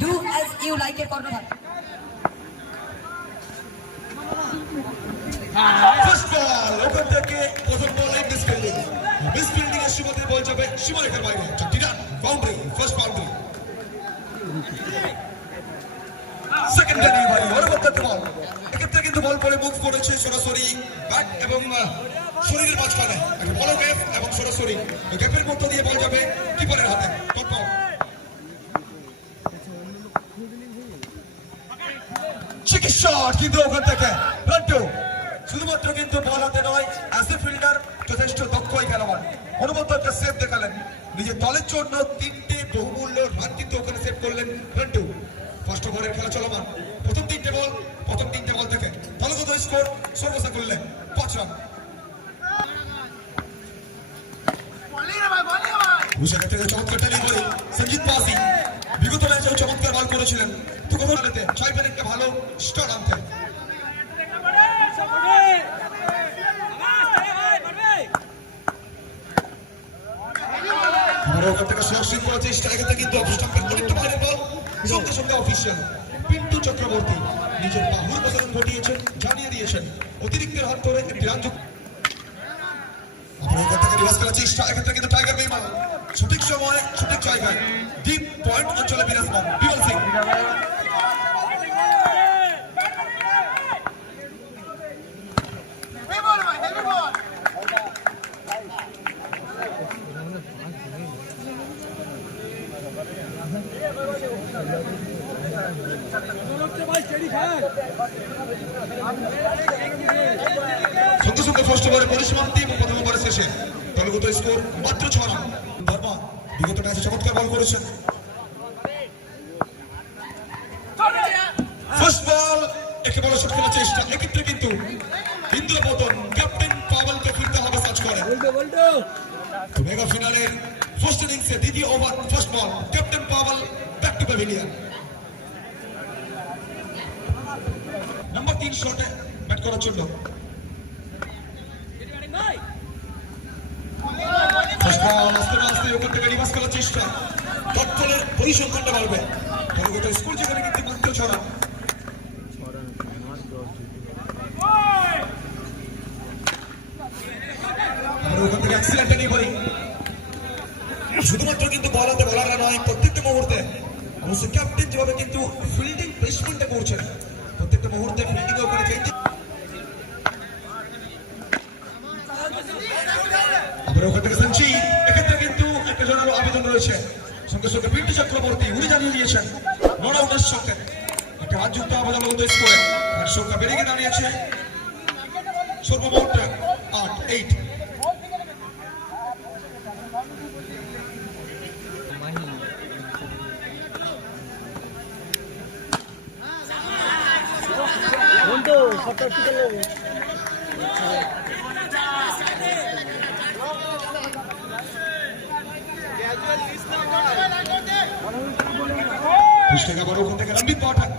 Do as you like a corner. First ball, open থেকে প্রথম বলে মিসফিল্ডিং। মিসফিল্ডিং এর শুরুতে বল যাবে সীমারেখার বাইরে। চারটি run, boundary, first boundary. Second delivery, পরবর্তী বল। এক্ষেত্রে কিন্তু বল পরে মুভ করেছে সরাসরি ব্যাট এবং শরীরের মাঝখানে। একটা বড় গ্যাপ এবং সরাসরি গ্যাপের মধ্য দিয়ে বল যাবে কিপারের হাতে। Dot ball. চিকিৎসা শট কিন্তু ওখান থেকে রান টু। শুধুমাত্র কিন্তু বল হাতে নয়, অ্যাজ এ ফিল্ডার যথেষ্ট দক্ষ এই খেলোয়াড়। অনুমত একটা সেভ দেখালেন, নিজের দলের জন্য তিনটে বহুমূল্য রান কিন্তু ওখানে সেভ করলেন রান টু। ফার্স্ট ওভারের খেলা চলমান, প্রথম তিনটে বল থেকে দলগত স্কোর সর্বশেষ করলেন 5 রান। ভূষাকের থেকে চমৎকার ডেলিভারি সঞ্জিত পাসি। বিগত ম্যাচেও চমৎকার বল করেছিলেন, তো কখন আনতে চাইবেন একটা ভালো স্টার্ট আনতে। ওখান থেকে সুরক্ষিত করার চেষ্টা, এক্ষেত্রে কিন্তু অনেকটা বাইরের বল। সঙ্গে সঙ্গে অফিসিয়াল পিন্টু চক্রবর্তী নিজের বাহুর প্রসারণ ঘটিয়েছেন, জানিয়ে দিয়েছেন অতিরিক্তের হাত ধরে একটি রান যোগ। ওখান থেকে রিভার্স করার চেষ্টা, এক্ষেত্রে কিন্তু টাইগার বেইমান সঠিক সময় সঠিক জায়গায় ডিপ পয়েন্ট অঞ্চলে বিরাজমান বিমল সিং। সঙ্গে সঙ্গে ফার্স্ট ওভারে পরিসমাপ্তি এবং প্রথম ওভারের শেষে দলগত স্কোর মাত্র 6 রান। বর্মা বিগত ম্যাচে চমৎকার বল করেছেন। ফার্স্ট বল, একেবারে শট করার চেষ্টা, এক্ষেত্রে কিন্তু ইন্দ্রপতন ক্যাপ্টেন পাওয়েলকে ফিরতে হবে সার্চ করে। মেগা ফিনালের ফার্স্ট ইনিংসে দ্বিতীয় over first ball, captain Powell back to pavilion. Number 3 শটে ব্যাট করার জন্য আস্তে ওখান থেকে রিভার্স করার চেষ্টা, দপ্তরের পরিসংখ্যানটা বাড়বে। দলগত স্কোর যেখানে কিন্তু মাত্র 6 রান। ওখান থেকে এক্সিলেন্ট ডেলিভারি। শুধুমাত্র কিন্তু বল হাতে বলাররা নয়, প্রত্যেকটা মুহূর্তে অবশ্যই ক্যাপ্টেন যেভাবে কিন্তু ফিল্ডিং প্লেসমেন্টটা করছেন, প্রত্যেকটা মুহূর্তে ফিল্ডিং এ ওখানে চেঞ্জ। আবার ওখান থেকে সঞ্চি, এক্ষেত্রে কিন্তু একটা জোরালো আবেদন রয়েছে। সঙ্গে সঙ্গে পিন্টু চক্রবর্তী উনি জানিয়ে দিয়েছেন নট আউটের সঙ্গে একটা রানযুক্ত আবেদন স্কোরে আর সংখ্যা বেড়ে গিয়ে দাঁড়িয়েছে সর্বমোট 8। রঞ্জিত পাঠক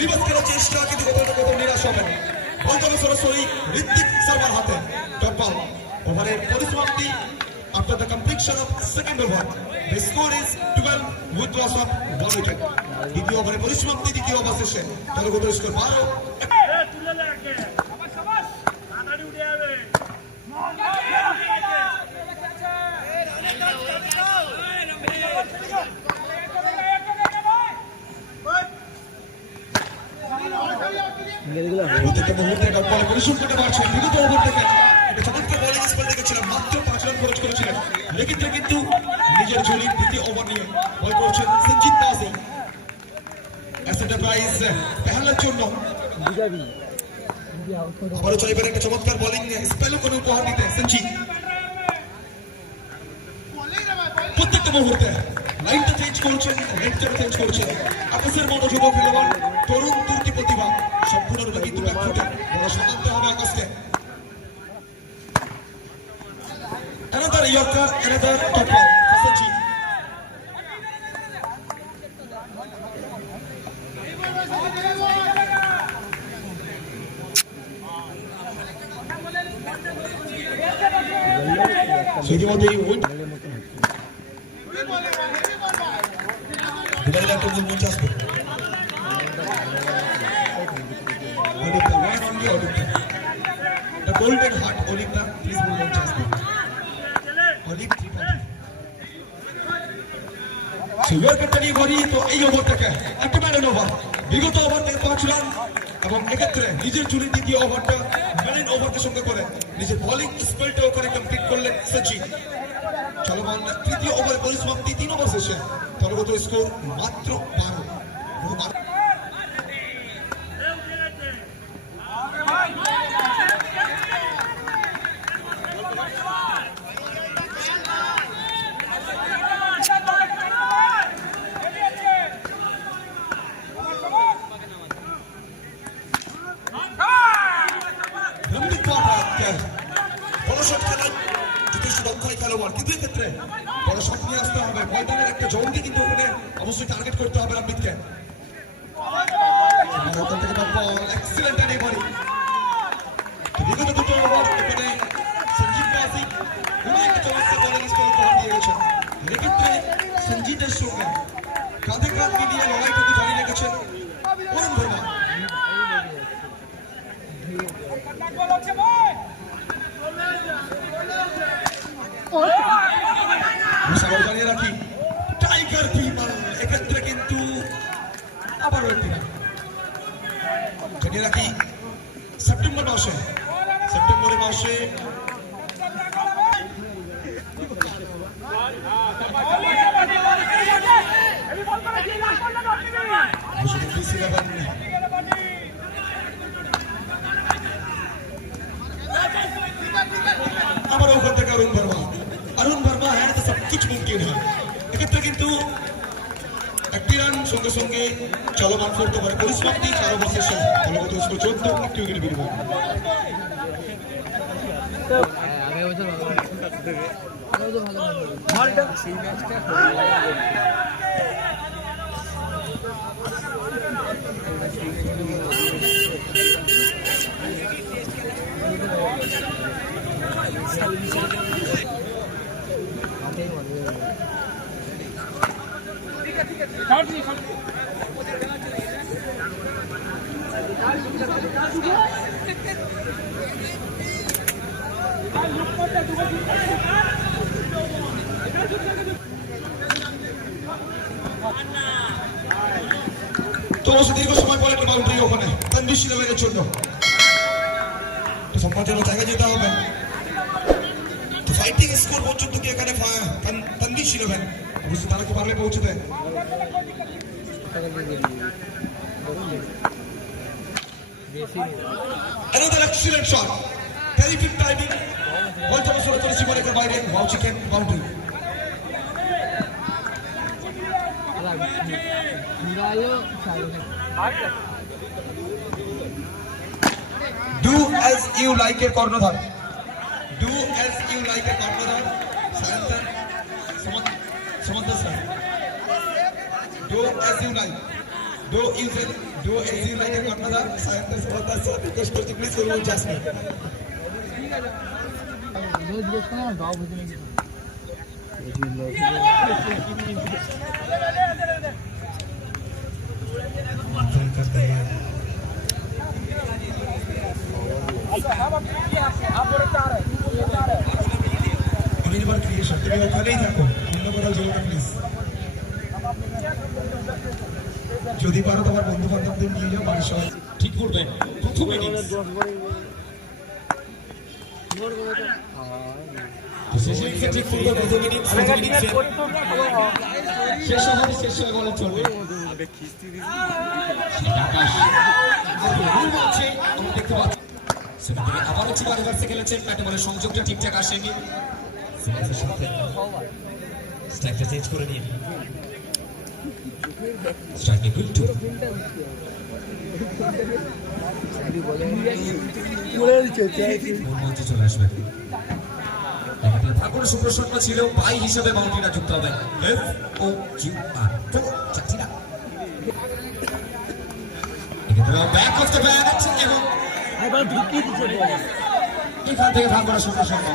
রিভার্স করার চেষ্টা, কিন্তু কোথাও নিরাশ হবেন। বল যাবে সরাসরি ঋত্বিক শর্মার হাতে। Dot ball. ওভারের পরিসমাপ্তি after the completion of second over. The score is 12 with loss of 1 wicket. দ্বিতীয় ওভারের পরিসমাপ্তি, দ্বিতীয় ওভার শেষে দলগত স্কোর 12। প্রত্যেকটা মুহূর্তে ডট বলে পরিসংখ্যানটা বাড়ছে। বিগত ওভার থেকে একটা চমৎকার বোলিং স্পেল দেখেছিলাম, মাত্র 5 রান খরচ করেছিলেন। এক্ষেত্রে কিন্তু নিজের ঝুলির দ্বিতীয় ওভার নিয়ে বল করছেন সঞ্জিত পাসি। এন্টারপ্রাইজ পেহালের জন্য আবারও চাইবেন একটা চমৎকার বোলিং স্পেলও কোনো উপহার দিতে সঞ্জিত। প্রত্যেকটা মুহূর্তে লাইনটা চেঞ্জ করছেন, রেডটা চেঞ্জ করছেন। আকাশের মতো যুব খেলোয়াড়, তরুণ তুর্কি প্রতিভা সম্পূর্ণরূপে কিন্তু ব্যাক ফুটে বড় শতাব্দী হবে আকাশকে। Another Yorker, another top ball for Sachin. ইতিমধ্যে এই উইন্ড দুবারের একটা গোল মঞ্চে আসবে গোল্ডেন হার্ট অলিম্পা প্লিজ গোল মঞ্চে আসবে অলিম্প 3 ঘড়ি তো এই ওভার থেকে একটা ম্যান ওভার বিগত ওভার থেকে 5 রান এবং এক্ষেত্রে নিজের জুড়ি দ্বিতীয় ওভারটা ম্যান ওভারকে সঙ্গে করে নিজের বোলিং স্পেলটাও করে কমপ্লিট করলেন সচিন চলমান তৃতীয় ওভারে পরিসমাপ্তি 3 ওভার শেষে দলগত স্কোর মাত্র 12 কিন্তু এক্ষেত্রে বড় শট নিয়ে আসতে হবে ময়দানের একটা জঙ্গি কিন্তু ওখানে অবশ্যই টার্গেট করতে হবে রামবিদকে ওখান থেকে এক্সিলেন্ট ডেলিভারি বিগত দুটো ওভার এখানে সঞ্জিত কাসি উনি একটা চমৎকার বোলিং স্পেল উপহার দিয়ে গেছেন এক্ষেত্রে সঞ্জিতের সঙ্গে কাঁধে কাঁধ মিলিয়ে লড়াইটুকু জারি রেখেছেন অরুণ ভার্মা জানিয়ে রাখি টাইগার বিমান এক্ষেত্রে কিন্তু আবারও একটি জানিয়ে রাখি সেপ্টেম্বরের মাসে আবার ওখান থেকে অরুণ ভার্মা হ্যাঁ তো সব কিছু মুমকিন হয় এক্ষেত্রে কিন্তু একটি রান সঙ্গে সঙ্গে চলমান করতে পারে পরিসমাপ্তি 4 ওভার শেষে দলগত স্কোর 14 একটি উইকেট বিনিময় তো দীর্ঘ সময় পরে একটা বাউন্ডারি ওখানে তানভীর সিলভেনের জন্য সম্মানজনক জায়গায় যেতে হবে তো ফাইটিং স্কোর পর্যন্ত কি এখানে তানভীর সিলভেন অবশ্যই তারা কি পারলে পৌঁছতে Another excellent shot. Terrific timing. বলতে বছর করে সীমারেখার বাইরে wow chicken boundary Do as you like এর কর্ণধার Do as you like এর কর্ণধার Sayantan Samanta sir Do as you like Do as you like এর কর্ণধার সায়ন্তন সমন্ত স্যার রিকোয়েস্ট করছি প্লিজ করুন জাসমিন रोज देखते हैं गाँव भेजने की যদি পারো তোমার বন্ধু বান্ধবদের নিয়ে যাও বাড়ির সবাই ঠিক করবেন প্রথম ইনিংস ঠিক করবে প্রথম ইনিংস শেষ হয়ে বলে চলবে দেখতে পাচ্ছি আবারও চিপা রিভার্সে খেলেছেন ব্যাটে বলে সংযোগটা ঠিকঠাক আসেনি স্ট্রাইকটা চেঞ্জ করে নিয়ে স্ট্রাইকে গুড টু চলে আসবে ঠাকুর সুপ্রসন্ন ছিল পাই হিসেবে বাউন্ডারিটা যুক্ত হবে ব্যাক অফ দ্য ব্যাট এবং এখান থেকে ভাগ করা সুপ্রসন্ন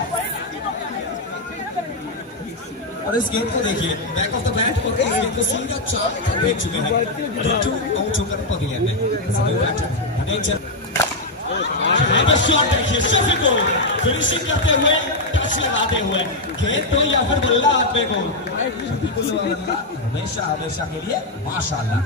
और इस गेंद को देखिए, बैक ऑफ द बैट और इस गेंद को सीधा चार भेज चुके हैं। रिंटू आउट होकर पवेलियन में सभी बैटर डेंजर शॉट देखिए, शफीकुल फिनिशिंग करते हुए, टच लगाते हुए, गेंद तो या फिर बल्ला हाथ में गोल। हमेशा हमेशा के लिए माशाल्लाह।